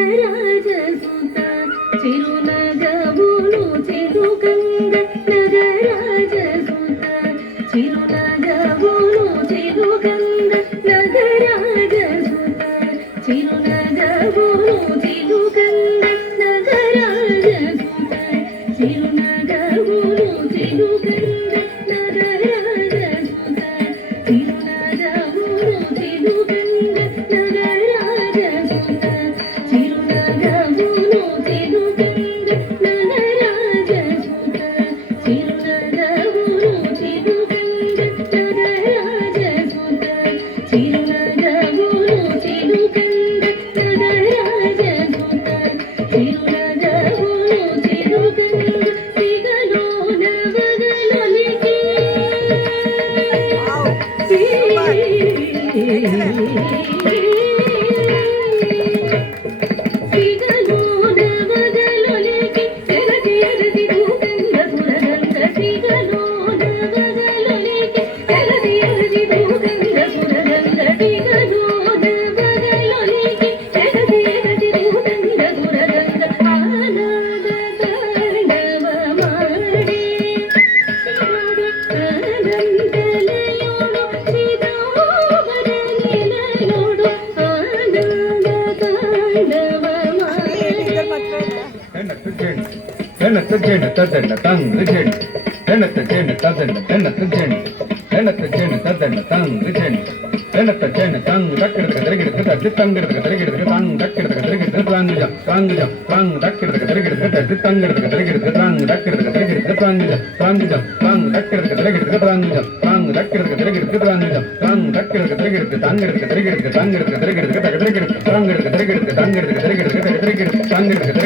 నగరాజసుత చిరునగమును చిరుగంగ నగరాజసుత చిరునగమును చిరుగంగ నగరాజసుత చిరునగమును చిరుగంగ నగరాజసుత చిరునగమును చిరుగంగ నగరాజసుత చిరునగమును చిరుగంగ నగరాజసుత చిరునగమును చిరుగంగ నగరాజసుత చిరునగమును చిరుగంగ నగరాజసుత చిరునగమును చిరుగంగ నగరాజసుత చిరునగమును చిరుగంగ సిగలోన వగలొలికి సిగలోన వగలొలికి ఎగసి ఎగసి దూకంగ సురగంగ సిగలోన వగలొలికి ఎగసి ఎగసి దూకంగ సురగంగ సిగలోన వగలొలికి ఎగసి ఎగసి దూకంగ సురగంగ ఆనంద తాండవమాడే ఆనందలయోడు చిదావర నిలయోడు ఆనంద తాండవమాడే తంగ